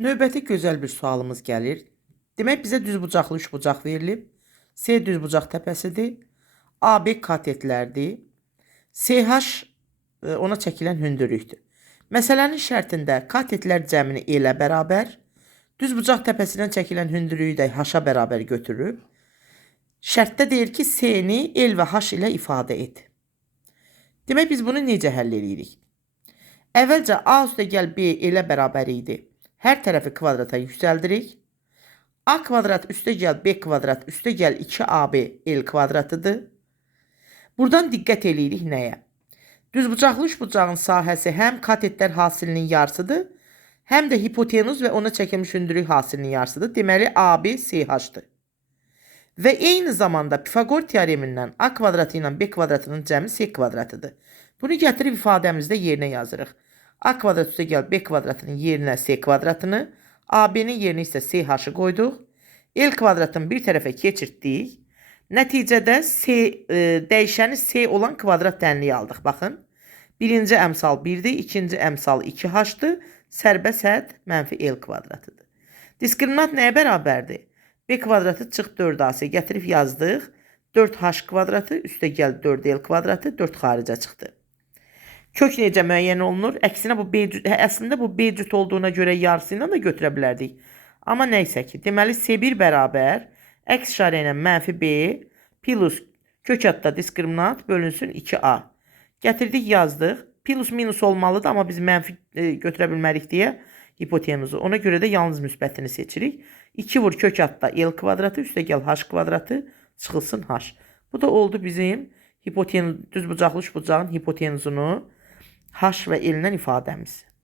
Növbəti gözəl bir sualımız gəlir. Demək bizə düzbucaqlı üçbucaq verilib. C düzbucaq təpəsidir. AB katetlərdir. CH ona çəkilən hündürlükdür. Məsələnin şərtində katetlər cəmini elə bərabər, düzbucaq təpəsindən çəkilən hündürlüyü də H-a bərabər götürüb. Şərtdə deyir ki, C-ni L və H ilə ifadə et. Demək biz bunu necə həll edirik? Əvvəlcə A üstə gəl B elə bərabər idi. Hər tərəfi kvadrata yüksəldirik. A kvadrat üstə gəl B kvadrat üstə gəl 2AB L kvadratıdır. Buradan diqqət eləyirik nəyə? Düzbucaqlı üçbucağın sahəsi həm katetlər hasilinin yarısıdır, həm də hipotenuz və ona çəkilmiş hündürlük hasilinin yarısıdır. Deməli AB CH-dır. Və eyni zamanda Pifagor teoremindən A kvadratı ilə B kvadratının cəmi C kvadratıdır. Bunu gətirib ifadəmizdə yerinə yazırıq. A kvadrat üstə gəl B kvadratının yerinə C kvadratını, AB-nin yerinə isə CH-ı qoyduq. L kvadratını bir tərəfə keçirtdik. Nəticədə dəyişəni C olan kvadrat tənliyi aldıq. Baxın. Birinci əmsal 1-dir, ikinci əmsal 2H-dır. Sərbə səth mənfi L kvadratıdır. Diskriminant nəyə bərabərdir? B kvadratı çıx 4AC gətirib yazdıq. 4H kvadratı üstə gəl 4L kvadratı 4 xaricə çıxdı. Kök necə müəyyən olunur? Əksinə əslində bu B cüt olduğuna görə yarısı ilə də götürə bilərdik. Amma nəysə ki, deməli C1 bərabər əks işarə ilə mənfi B plus kök adda diskriminant bölünsün 2A. Gətirdik yazdıq. Plus minus olmalıdır, amma biz mənfi götürə bilmərik deyə hipotenuzu. Ona görə də yalnız müsbətini seçirik. 2 vur kök adda L kvadratı üstə gəl H kvadratı çıxılsın H. Bu da oldu bizim düzbucaqlı üçbucağın hipotenuzunu H və L-lə ifadəmiz.